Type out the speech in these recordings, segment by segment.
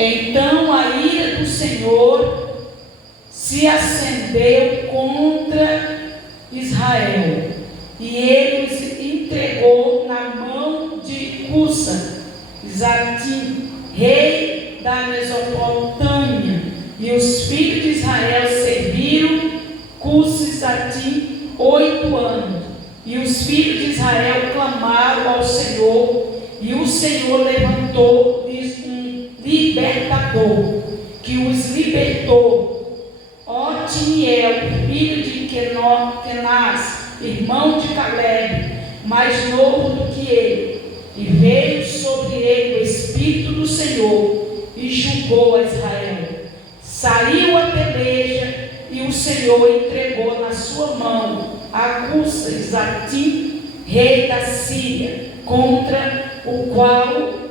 Então a ira do Senhor se acendeu contra Israel, e ele os entregou na mão de Cusa-Zatim, rei da Mesopotâmia, e os filhos de Israel serviram Cusa-Zatim 8 anos, e os filhos de Israel clamaram ao Senhor, e o Senhor levantou-lhes um libertador, que os libertou, Otiniel, filho de Kenaz, irmão de Caleb, mais novo do que ele, e veio sobre ele o Espírito do Senhor, e julgou a Israel. Saiu a peleja, e o Senhor entregou na sua mão a Cusa-Zatim, rei da Síria, contra o qual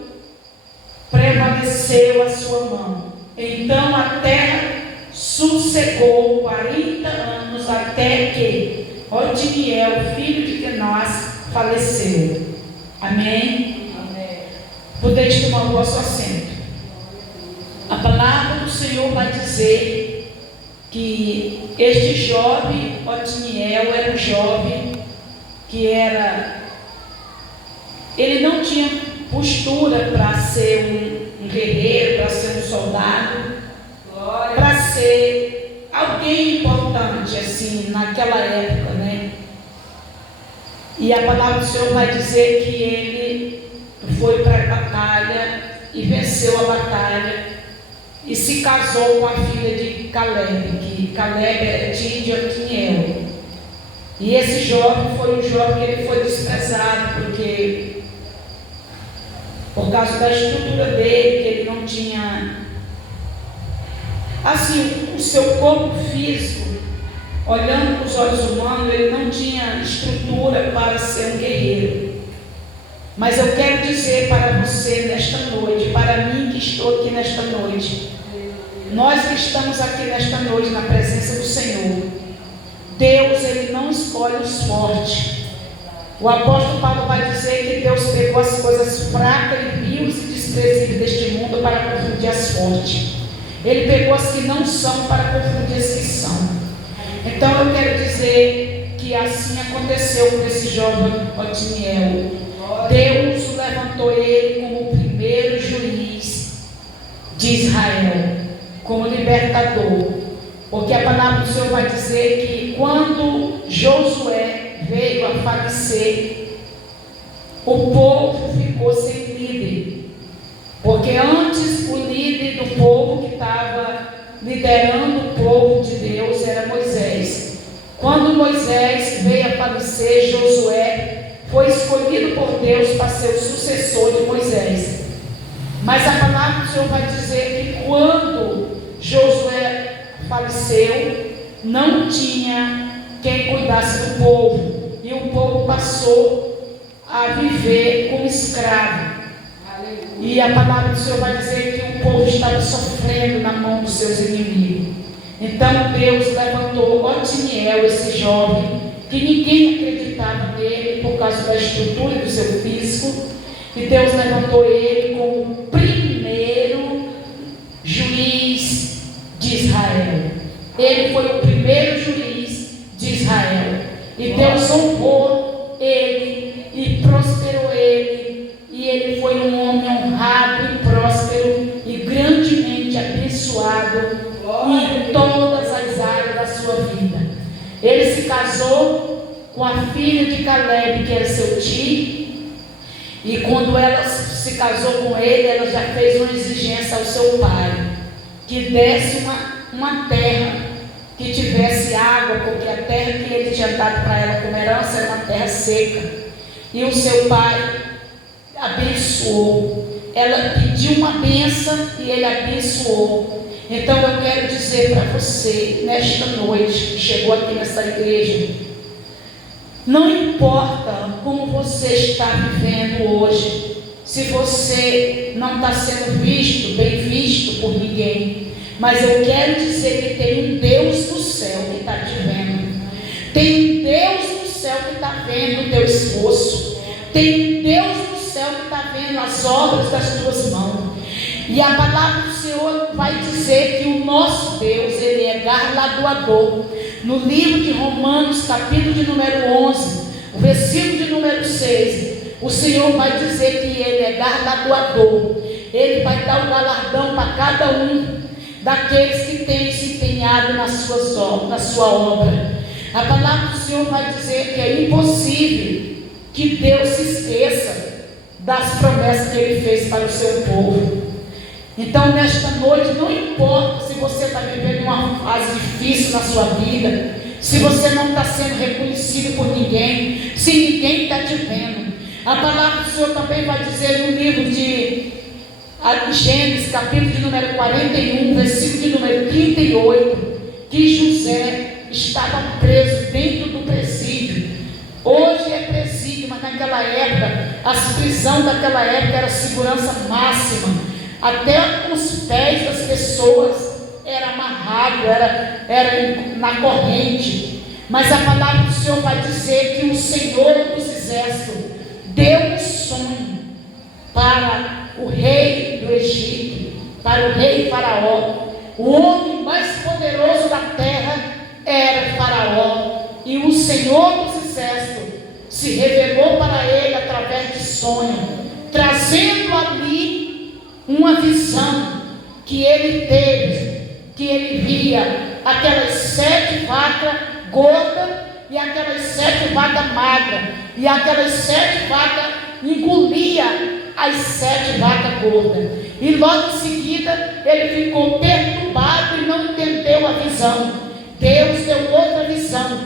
prevaleceu a sua mão. Então a terra sossegou 40 anos, até que Otiniel, filho de Kenaz, faleceu. Amém? Amém. Podeis tomar o vosso assento. A palavra do Senhor vai dizer que este jovem Otiniel era um jovem que ele não tinha postura para ser um guerreiro, para ser um soldado, para ser alguém importante assim naquela época, né? E a palavra do Senhor vai dizer que ele foi para a batalha e venceu a batalha e se casou com a filha de Caleb, que Caleb era tio de Otiniel. E esse jovem foi um jovem que ele foi desprezado, porque por causa da estrutura dele, que ele não tinha, assim, o seu corpo físico, olhando para os olhos humanos, ele não tinha estrutura para ser um guerreiro. Mas eu quero dizer para você nesta noite, para mim que estou aqui nesta noite, nós que estamos aqui nesta noite na presença do Senhor, Deus, Ele não escolhe os fortes. O apóstolo Paulo vai dizer que Deus pegou as coisas fracas e vios e desprezíveis deste mundo para confundir as fortes. Ele pegou as que não são para confundir as que são. Então eu quero dizer que assim aconteceu com esse jovem Otiniel. Deus levantou ele como o primeiro juiz de Israel, como libertador. Porque a palavra do Senhor vai dizer que quando Josué veio a falecer, o povo ficou sem líder. Porque antes o líder do povo que estava liderando o povo de Deus era Moisés. Quando Moisés veio a falecer, Josué foi escolhido por Deus para ser o sucessor de Moisés. Mas a palavra do Senhor vai dizer que quando Josué faleceu, não tinha quem cuidasse do povo, e o povo passou a viver como escravo. E a palavra do Senhor vai dizer que o povo estava sofrendo na mão dos seus inimigos. Então Deus levantou Otiniel, esse jovem, que ninguém acreditava nele por causa da estrutura do seu físico, e Deus levantou ele como o primeiro juiz de Israel. Ele foi o primeiro juiz de Israel, e Deus honrou ele e prosperou ele, e ele foi um homem honrado e próspero e grandemente abençoado em todas as áreas da sua vida. Ele se casou com a filha de Caleb, que era seu tio, e quando ela se casou com ele, ela já fez uma exigência ao seu pai, que desse uma terra que tivesse água, porque a terra que ele tinha dado para ela como herança era uma terra seca. E o seu pai abençoou. Ela pediu uma bênção e ele abençoou. Então eu quero dizer para você, nesta noite, que chegou aqui nessa igreja, não importa como você está vivendo hoje, se você não está sendo bem visto por ninguém, mas eu quero dizer que tem um Deus do céu que está te vendo. Tem um Deus do céu que está vendo o teu esforço. Tem um Deus do céu que está vendo as obras das tuas mãos. E a palavra do Senhor vai dizer que o nosso Deus, Ele é galardoador. No livro de Romanos, capítulo de número 11, o versículo de número 6, o Senhor vai dizer que Ele é galardoador. Ele vai dar o galardão para cada um daqueles que têm se empenhado na sua obra. A palavra do Senhor vai dizer que é impossível que Deus se esqueça das promessas que Ele fez para o seu povo. Então, nesta noite, não importa se você está vivendo uma fase difícil na sua vida, se você não está sendo reconhecido por ninguém, se ninguém está te vendo. A palavra do Senhor também vai dizer no livro de Gênesis, capítulo de número 41, versículo de número 38, que José estava preso dentro do presídio. Hoje é presídio, mas naquela época, as prisões daquela época era segurança máxima. Até os pés das pessoas era amarrado, era na corrente. Mas a palavra do Senhor vai dizer que o Senhor dos Exércitos deu um sonho para o rei do Egito, para o rei Faraó. O homem mais poderoso da terra era Faraó, e o Senhor dos Exércitos se revelou para ele através de sonho, trazendo ali uma visão que ele teve, que ele via aquelas 7 vacas gordas e aquelas 7 vacas magras, e aquelas 7 vacas engolia as 7 vacas gordas. E logo em seguida ele ficou perturbado e não entendeu a visão. Deus deu outra visão,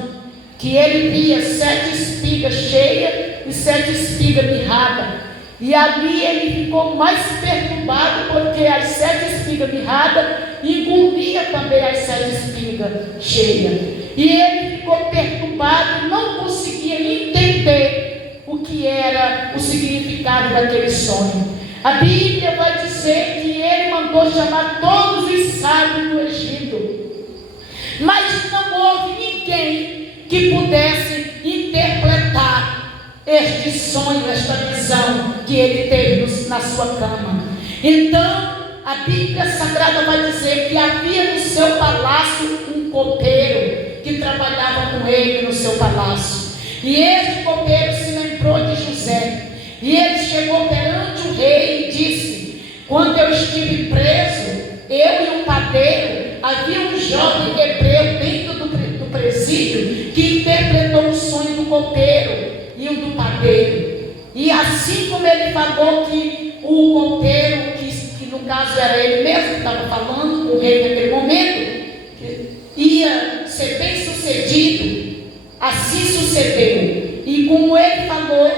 que ele via 7 espigas cheias e 7 espigas mirradas. E ali ele ficou mais perturbado, porque as 7 espigas mirradas engolia também as 7 espigas cheias. E ele ficou perturbado, não conseguia entender o que era o significado daquele sonho. A Bíblia vai dizer que ele mandou chamar todos os sábios do Egito, mas não houve ninguém que pudesse interpretar este sonho, esta visão que ele teve na sua cama. Então, a Bíblia Sagrada vai dizer que havia no seu palácio um copeiro que trabalhava com ele no seu palácio. E este copeiro se lembrou de José. E ele chegou perante o rei e disse: quando eu estive preso, eu e um padeiro, havia um jovem hebreu dentro do presídio que interpretou o sonho do copeiro e o do padeiro. E assim como ele falou que o copeiro, que no caso era ele mesmo que estava falando, o rei naquele momento, ia ser bem sucedido, assim sucedeu. E como ele falou,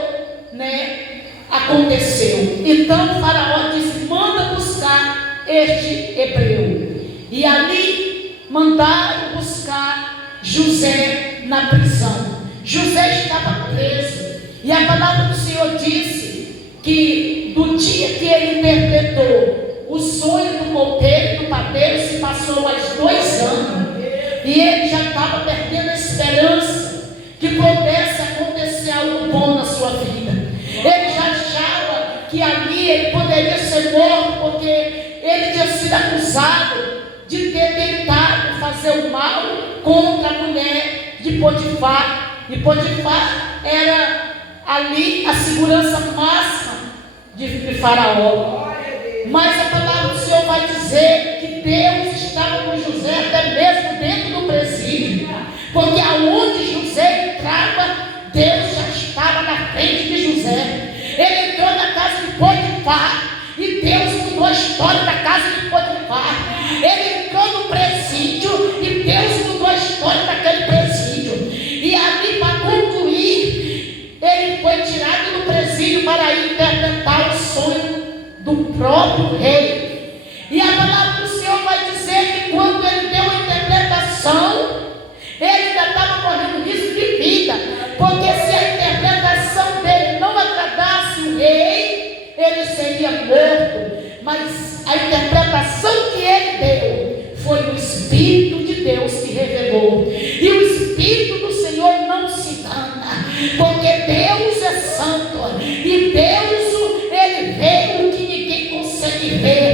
aconteceu. Então o faraó disse: manda buscar este hebreu. E ali mandaram buscar José na prisão. José estava preso, e a palavra do Senhor disse que do dia que ele interpretou o sonho do copeiro e do padeiro se passou mais 2 anos, e ele já estava perdendo a esperança que pudesse acontecer algo bom na sua vida. Ele já achava que ali ele poderia ser morto, porque ele tinha sido acusado de ter tentado fazer o mal contra a mulher de Potifar. E Potifar era ali a segurança máxima de Faraó. Mas a palavra do Senhor vai dizer que Deus estava com José até mesmo dentro do presídio, porque aonde José entrava, Deus já estava na frente de José. Ele entrou na casa de Potifar e Deus mudou a história da casa de Potifar. Ele entrou no presídio e Deus mudou a história daquele presídio. E ali, para concluir, ele foi tirado do presídio para interpretar o sonho do próprio rei. E a palavra do Senhor vai dizer que quando ele deu a interpretação, ele ainda estava correndo risco de vida, porque se a interpretação dele não agradasse o rei, ele seria morto. Mas a interpretação que ele deu foi o Espírito de Deus que revelou. E o Espírito do Senhor não se engana, porque Deus é santo, e Deus, ele vê o que ninguém consegue ver.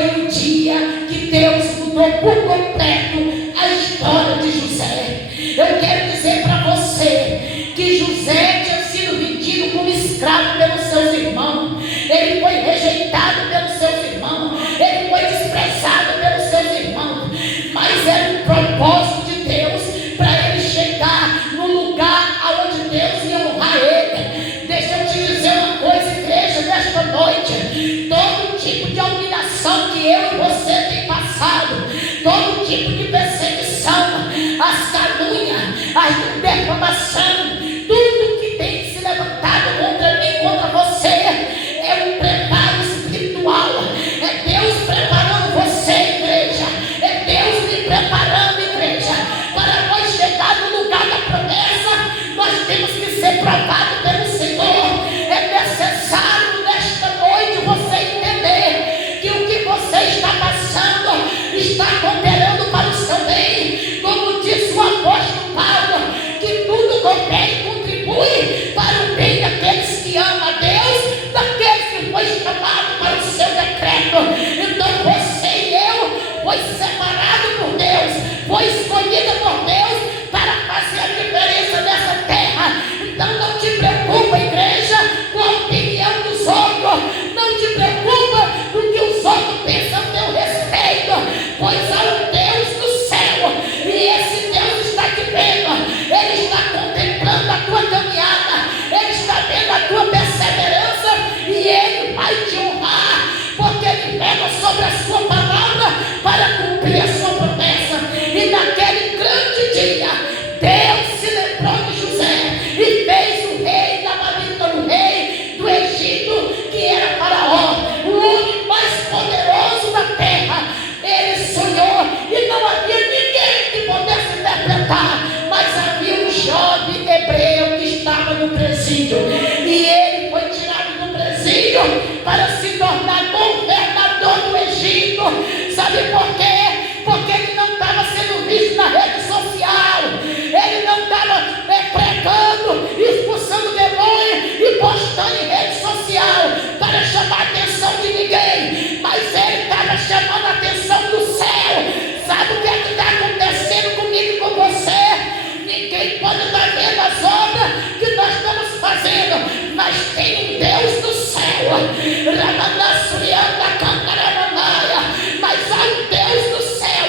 foi o dia que Deus mudou por completo a história de José. Eu quero dizer para você que José tinha sido vendido como escravo pelos seus irmãos. Ele foi rejeitado pelos seus irmãos. Ele foi desprezado pelos seus irmãos. Mas era um propósito de Deus para ele chegar no lugar aonde Deus ia honrar ele. Deixa eu te dizer uma coisa, igreja, nesta noite. Todo tipo de humilhação que eu e você tem passado, todo tipo de perseguição, as calúnias, a defamação, tudo que tem se levantado contra mim, contra você, é um preparo espiritual. É Deus preparando você, igreja. É Deus me preparando, igreja, para nós chegar no lugar da promessa. Nós temos que ser provados pelo Senhor. É necessário nesta noite você entender que o que você está passando está cooperando para o seu bem. Como disse o apóstolo Paulo, que tudo coopera e contribui para o bem daqueles que amam a Deus, daqueles que foi chamado para o seu decreto. Então você e eu foi separado por Deus, foi escolhido por Deus para fazer a diferença nessa terra. Então não te preocupa, igreja, com a opinião dos outros. Não te preocupa com o que os outros pensam a teu respeito, pois há um Deus do céu, e esse Deus está te vendo. Ele está contemplando a tua caminhada, Ele está vendo a tua perseverança, e Ele vai te honrar, porque Ele pega sobre a sua palavra para cumprir a sua promessa. E naquele grande dia, Deus se lembrou de José e fez o rei da Babilônia, o rei do Egito, que era Faraó, o homem mais poderoso da terra. Ele sonhou e não havia ninguém que pudesse interpretar, mas havia um jovem hebreu que estava no presídio, e ele foi tirado do presídio para se tornar governador do Egito. Sabe por quê? Porque ele não estava sendo visto na rede social, ele não estava pregando, expulsando demônio e postando em rede social para chamar a atenção de ninguém, mas ele estava chamando a atenção do céu. Sabe o que é que está acontecendo comigo e com você? Ninguém pode estar vendo as obras que nós estamos fazendo, mas tem um Deus do céu. Mas há um Deus do céu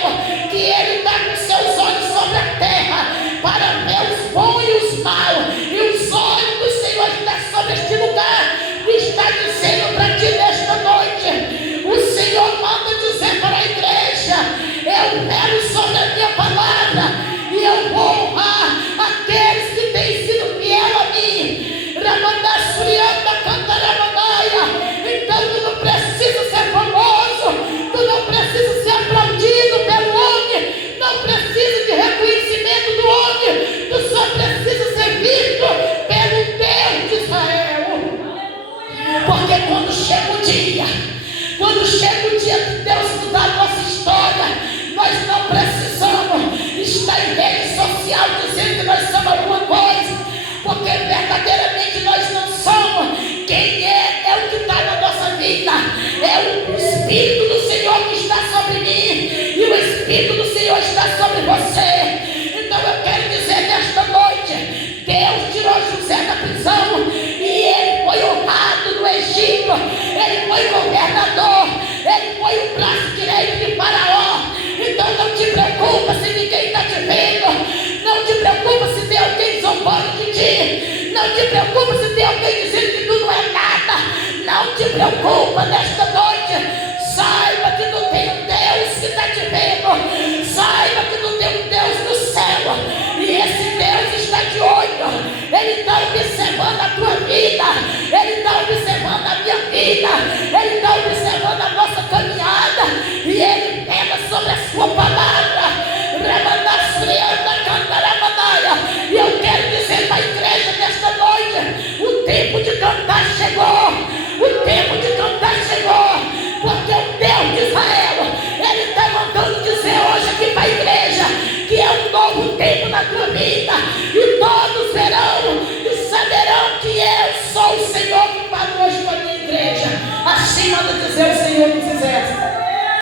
que Ele está com seus olhos sobre a terra para ver os bons e os maus, e os olhos do Senhor estão sobre este lugar e está dizendo para ti nesta noite: o Senhor manda dizer para a igreja: eu quero sobre a minha palavra e eu vou honrar aqueles que têm sido fiel a mim. Então tu não precisa ser famoso, tu não precisa ser aplaudido pelo homem, não precisa de reconhecimento do homem, tu só precisa ser visto pelo Deus de Israel. Porque quando chega o dia de Deus mudar a nossa história, nós não precisamos estar em rede social dizendo que nós somos alguma coisa, porque verdadeiramente nós não somos. Quem é o que está na nossa vida, é o Espírito do Senhor que está sobre mim, e o Espírito do Senhor está sobre você. Então eu quero dizer nesta noite, Deus tirou José da prisão e ele foi honrado no Egito, ele foi governador, ele foi o braço direito de Faraó. Então não te preocupa se ninguém está te vendo, não te preocupa se tem alguém zombando de ti, não te preocupa se tem alguém dizendo que tu não é nada, não te preocupa nesta noite. Saiba que tu tem